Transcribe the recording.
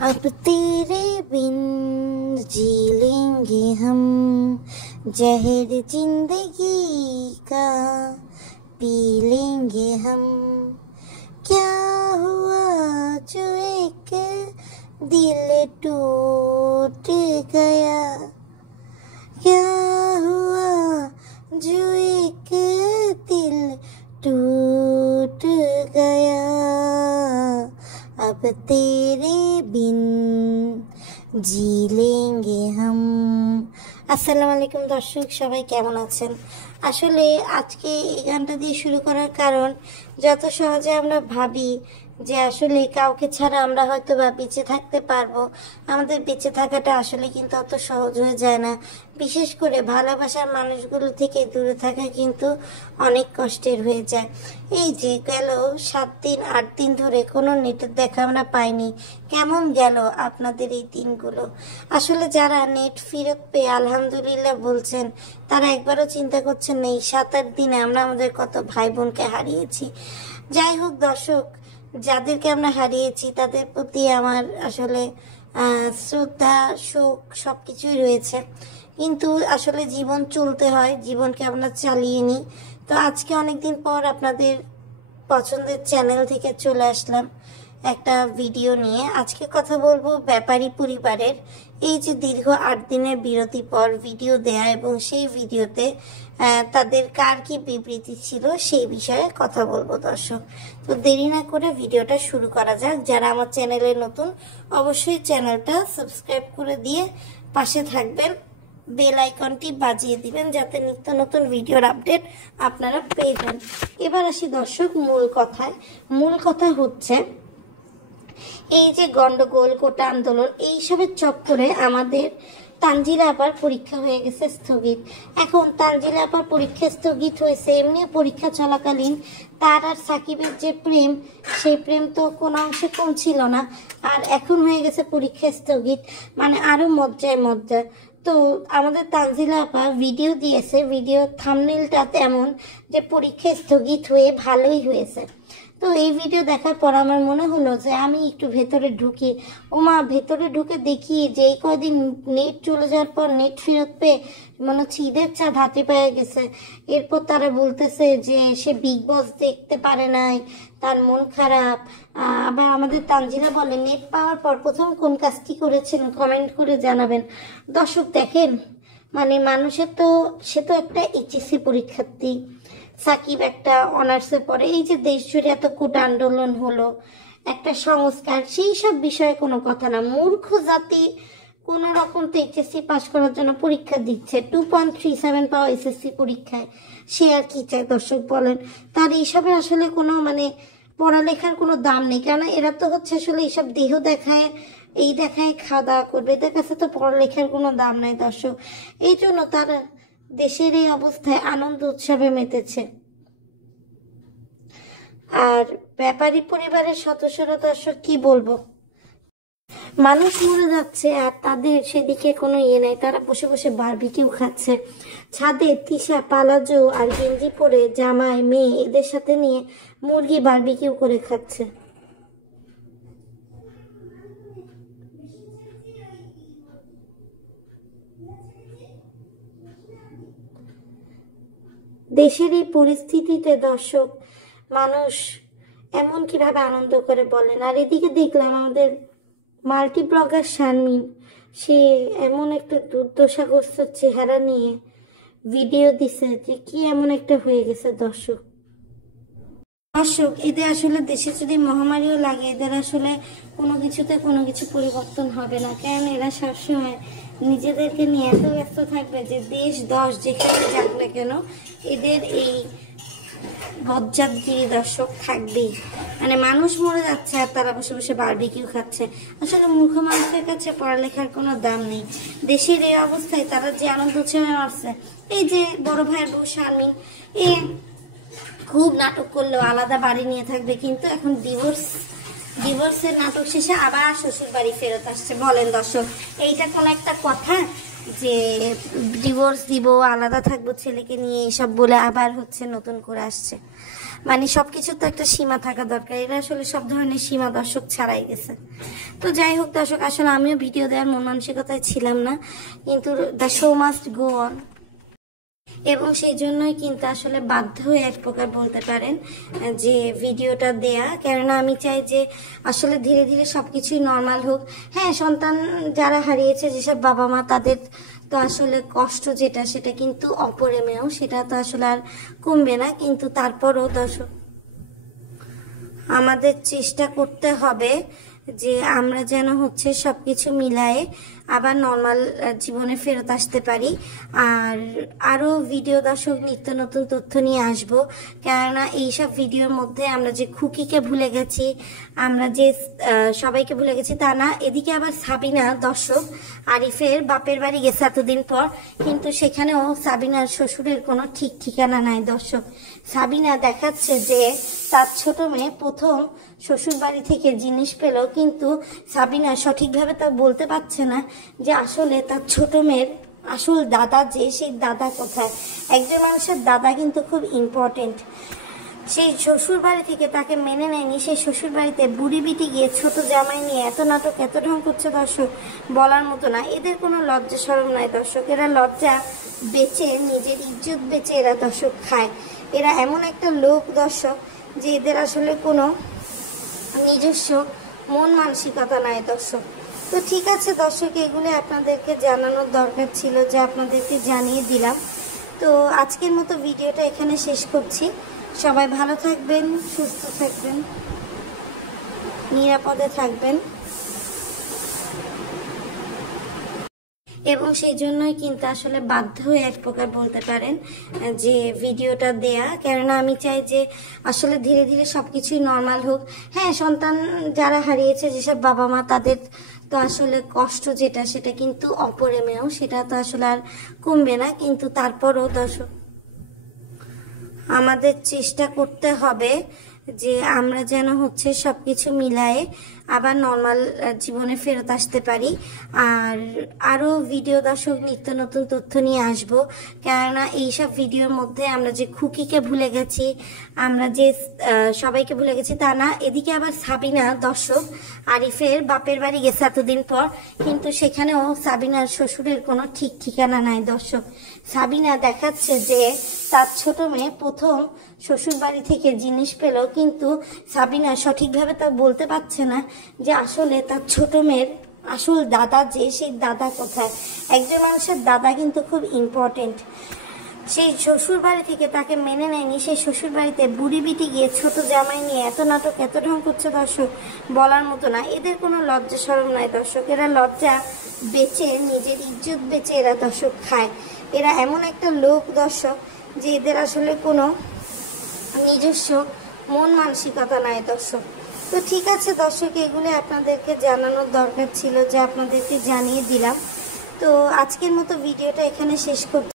अब तेरे बिन जी लेंगे हम, जहर जिंदगी का पी लेंगे हम। क्या हुआ जो एक दिल टूट गया, क्या हुआ जो एक दिल टूट गया, अब तेरे बिन जी लेंगे हम। আসসালামু আলাইকুম দর্শক, সবাই কেমন আছেন? আসলে আজকে এই গানটা দিয়ে শুরু করার কারণ, যত সহজে আমরা ভাবি যে আসলে কাউকে ছাড়া আমরা হয়তো বা বেঁচে থাকতে পারবো, আমাদের বেঁচে থাকাটা আসলে কিন্তু অত সহজ হয়ে যায় না। বিশেষ করে ভালোবাসার মানুষগুলো থেকে দূরে থাকা কিন্তু অনেক কষ্টের হয়ে যায়। এই যে গেল 7 দিন 8 দিন ধরে কোনো নেটের দেখা আমরা পাইনি। কেমন গেল আপনাদের এই দিনগুলো? আসলে যারা নেট ফেরত পেয়ে আলহামদুলিল্লাহ বলছেন, তারা একবারও চিন্তা করছেন না এই 7-8 দিনে আমরা আমাদের কত ভাই বোনকে হারিয়েছি। যাই হোক দর্শক, যাদেরকে আমরা হারিয়েছি তাদের প্রতি আমার আসলে শ্রদ্ধা, শোক সবকিছুই রয়েছে। কিন্তু আসলে জীবন চলতে হয়, জীবনকে আমরা চালিয়ে নিই। তো আজকে অনেকদিন পর আপনাদের পছন্দের চ্যানেল থেকে চলে আসলাম একটা ভিডিও নিয়ে। আজকে কথা বলবো ব্যাপারী পরিবারের এই যে দীর্ঘ 8 দিনের বিরতি পর ভিডিও দেয়া, এবং সেই ভিডিওতে তাদের কার কি বিবৃতি ছিল সেই বিষয়ে কথা বলবো দর্শক। তো দেরি না করে ভিডিওটা শুরু করা যাক। যারা আমার চ্যানেলে নতুন, অবশ্যই চ্যানেলটা সাবস্ক্রাইব করে দিয়ে পাশে থাকবেন, বেল আইকনটি বাজিয়ে দিবেন যাতে নিত্য নতুন ভিডিওর আপডেট আপনারা পেয়ে যান। এবার আসি দর্শক মূল কথায়। মূল কথা হচ্ছে এই যে গন্ডগোল, কোটা আন্দোলন, এইসবের চক্করে আমাদের তানজিলা আপার পরীক্ষা হয়ে গেছে স্থগিত। এখন তানজিলা আপার পরীক্ষা স্থগিত হয়েছে, এমনি পরীক্ষা চলাকালীন তার আর সাকিবের যে প্রেম, সেই প্রেম তো কোনো অংশে কম ছিল না। আর এখন হয়ে গেছে পরীক্ষা স্থগিত, মানে আরো মজ্জায় মজ্জা। তো আমাদের তানজিলা আপা ভিডিও দিয়েছে, ভিডিও থাম্বনেইলটা তেমন যে পরীক্ষা স্থগিত হয়ে ভালোই হয়েছে। তো এই ভিডিও দেখার পর আমার মনে হলো যে আমি একটু ভেতরে ঢুকি। ভেতরে ঢুকে দেখি যে এই কয়দিন নেট চলে যাওয়ার পর নেট ফেরত পেয়ে মনে হচ্ছে ঈদের চাঁদ হাতে পেয়ে গেছে। এরপর তারা বলতেছে যে সে বিগ বস দেখতে পারে নাই, তার মন খারাপ। আবার আমাদের তানজিলা বলে নেট পাওয়ার পর প্রথম কোন কাজটি করেছেন কমেন্ট করে জানাবেন। দর্শক দেখেন, মানে মানুষের তো, সে তো একটা এইচএসসি পরীক্ষার্থী, সাকিব একটা অনার্সে পড়ে। এই যে দেশ জুড়ে এত কোটা আন্দোলন হলো, একটা সংস্কার, সেই সব বিষয়ে কোনো কথা না। মূর্খ জাতি কোন রকম তো এইচএসসি পাস করার জন্য পরীক্ষা দিচ্ছে, 2.37 পাওয়া এসএসসি পরীক্ষায়, সে আর কি চায় দর্শক বলেন? তার এইসবের আসলে কোনো মানে পড়ালেখার কোনো দাম নেই, কেন এরা তো হচ্ছে আসলে এইসব দেহ দেখায়, এই দেখায় খাওয়া দাওয়া করবে, এদের কাছে তো পড়ালেখার কোনো দাম নাই দর্শক। এই জন্য তারা দেশের এই অবস্থায় আনন্দ উৎসবে মেতেছে। আর ব্যাপারী পরিবারের সদস্যরা দর্শক কি বলবো, মানুষ মরে যাচ্ছে আর তাদের সেদিকে কোনো ইয়ে নাই। তারা বসে বসে বারবিকিউ খাচ্ছে ছাদে, তিশা পালাজো আর গেঞ্জি পরে জামাই মেয়ে এদের সাথে নিয়ে মুরগি বারবিকিউ করে খাচ্ছে। দেশের এই পরিস্থিতিতে দর্শক মানুষ এমন কিভাবে আনন্দ করে বলেন? আর এদিকে দেখলাম আমাদের মাল্টি ব্লগার শারমিন, সে এমন একটা দুর্দশাগ্রস্ত চেহারা নিয়ে ভিডিও দিছে যে কি এমন একটা হয়ে গেছে দর্শক। এদের আসলে দেশে যদি মহামারীও লাগে, এদের আসলে কোনো কিছুতে কোনো কিছু পরিবর্তন হবে না, কারণ এরা সবসময় নিজেদেরকে নিয়ে এত ব্যস্ত থাকবে যে দেশ দশ যেখানে যাক না কেন এদের এই বজ্জাতগিরি দর্শক থাকবেই। মানে মানুষ মরে যাচ্ছে আর তারা বসে বসে বারবিকিউ খাচ্ছে। আসলে মূর্খ মানুষের কাছে পড়ালেখার কোনো দাম নেই। দেশের এই অবস্থায় তারা যে আনন্দ উৎসবে মারছে, এই যে বড় ভাইয়ের বউ শারমিন, খুব নাটক করলেও আলাদা বাড়ি নিয়ে থাকবে, কিন্তু এখন ডিভোর্স ডিভোর্সের নাটক শেষে আবার শ্বশুর বাড়ি ফেরত আসছে। বলেন দর্শক, এইটা কোনো একটা কথা? যে ডিভোর্স দিব, আলাদা থাকবো ছেলেকে নিয়ে, এসব বলে আবার হচ্ছে নতুন করে আসছে। মানে সবকিছু তো একটা সীমা থাকা দরকার। এরা আসলে সব ধরনের সীমা দর্শক ছাড়াই গেছে। তো যাই হোক দর্শক, আসলে আমিও ভিডিও দেওয়ার মন মানসিকতায় ছিলাম না, কিন্তু the show must go on, এবং সেই জন্যই কিন্তু আসলে বাধ্য হয়ে এক প্রকার বলতে পারেন যে ভিডিওটা দেয়া। কেননা আমি চাই যে আসলে ধীরে ধীরে সবকিছুই নর্মাল হোক। হ্যাঁ, সন্তান যারা হারিয়েছে, যেসব বাবা মা, তাদের তো আসলে কষ্ট যেটা, সেটা কিন্তু অপরিমেয়, সেটা তো আসলে আর কমবে না। কিন্তু তারপরও দর্শক, আমাদের চেষ্টা করতে হবে যে আমরা যেন হচ্ছে সবকিছু মিলায়ে আবার নর্মাল জীবনে ফেরত আসতে পারি। আর আরও ভিডিও দর্শক নিত্য নতুন তথ্য নিয়ে আসব। কেননা এইসব ভিডিওর মধ্যে আমরা যে খুকিকে ভুলে গেছি, আমরা যে সবাইকে ভুলে গেছি তা না। এদিকে আবার সাবিনা দর্শক আরিফের বাপের বাড়ি গেছে এতদিন পর, কিন্তু সেখানেও সাবিনার শ্বশুরের কোনো ঠিক ঠিকানা নাই দর্শক। সাবিনা দেখাচ্ছে যে তার ছোট মেয়ে প্রথম শ্বশুর বাড়ি থেকে জিনিস পেল, কিন্তু সাবিনা সঠিকভাবে তা বলতে পারছে না যে আসলে তার ছোট মেয়ের আসল দাদা যে, সেই দাদা কোথায়। একজন মানুষের দাদা কিন্তু খুব ইম্পর্টেন্ট। সেই শ্বশুর বাড়ি থেকে তাকে মেনে নেয়নি, সেই শ্বশুর বাড়িতে বুড়ি বিটি গিয়ে ছোট জামাই নিয়ে এত নাটক, এত ঢং করছে দর্শক, বলার মতো না। এদের কোনো লজ্জা শরম নাই দর্শক। এরা লজ্জা বেচে, নিজের ইজ্জত বেচে এরা দর্শক খায়। এরা এমন একটা লোক দর্শক যে এদের আসলে কোনো নিজস্ব মন মানসিকতা নাই দর্শক। তো ঠিক আছে দর্শক, এগুলো আপনাদেরকে জানানোর দরকার ছিল, যে আপনাদেরকে জানিয়ে দিলাম। তো আজকের মতো ভিডিওটা এখানে শেষ করছি। সবাই ভালো থাকবেন, সুস্থ থাকবেন, নিরাপদে থাকবেন, এবং সেই জন্যই কিন্তু আসলে বাধ্য হয়ে এক প্রকার বলতে পারেন যে ভিডিওটা দেয়া। কেননা আমি চাই যে আসলে ধীরে ধীরে সবকিছুই নর্মাল হোক। হ্যাঁ, সন্তান যারা হারিয়েছে, যেসব বাবা মা, তাদের তো আসলে কষ্ট যেটা, সেটা কিন্তু অপরিমেয়, সেটা তো আসলে আর কমবে না। কিন্তু তারপরও দর্শক, আমাদের চেষ্টা করতে হবে যে আমরা যেন হচ্ছে সবকিছু মিলায়ে আবার নর্মাল জীবনে ফেরত আসতে পারি। আর আরও ভিডিও দর্শক নিত্য নতুন তথ্য নিয়ে আসব। কেননা এইসব ভিডিওর মধ্যে আমরা যে খুকিকে ভুলে গেছি, আমরা যে সবাইকে ভুলে গেছি তা না। এদিকে আবার সাবিনা দর্শক আরিফের বাপের বাড়ি গেছে এতদিন পর, কিন্তু সেখানেও সাবিনার শ্বশুরের কোনো ঠিক ঠিকানা নাই দর্শক। সাবিনা দেখাচ্ছে যে তার ছোট মেয়ে প্রথম শ্বশুর বাড়ি থেকে জিনিস পেল, কিন্তু সাবিনা সঠিকভাবে তা বলতে পারছে না যে আসলে তার ছোট মেয়ের আসল দাদা যে, সেই দাদা কোথায়। একজন মানুষের দাদা কিন্তু খুব ইম্পর্টেন্ট। সেই শ্বশুর বাড়ি থেকে তাকে মেনে নেয়নি, সেই শ্বশুর বাড়িতে বুড়ি বিটি গিয়ে ছোট জামাই নিয়ে এত নাটক, এত ঢং করছে দর্শক, বলার মতো না। এদের কোনো লজ্জা শরম নাই দর্শক। এরা লজ্জা বেচে, নিজের ইজ্জত বেচে এরা দর্শক খায়। এরা এমন একটা লোক দর্শক যে এদের আসলে কোনো নিজস্ব মন মানসিকতা নাই দর্শক। তো ঠিক আছে দর্শক, এগুলো আপনাদেরকে জানানোর দরকার ছিল, যে আপনাদেরকে জানিয়ে দিলাম। তো আজকের মতো ভিডিওটা এখানে শেষ করতে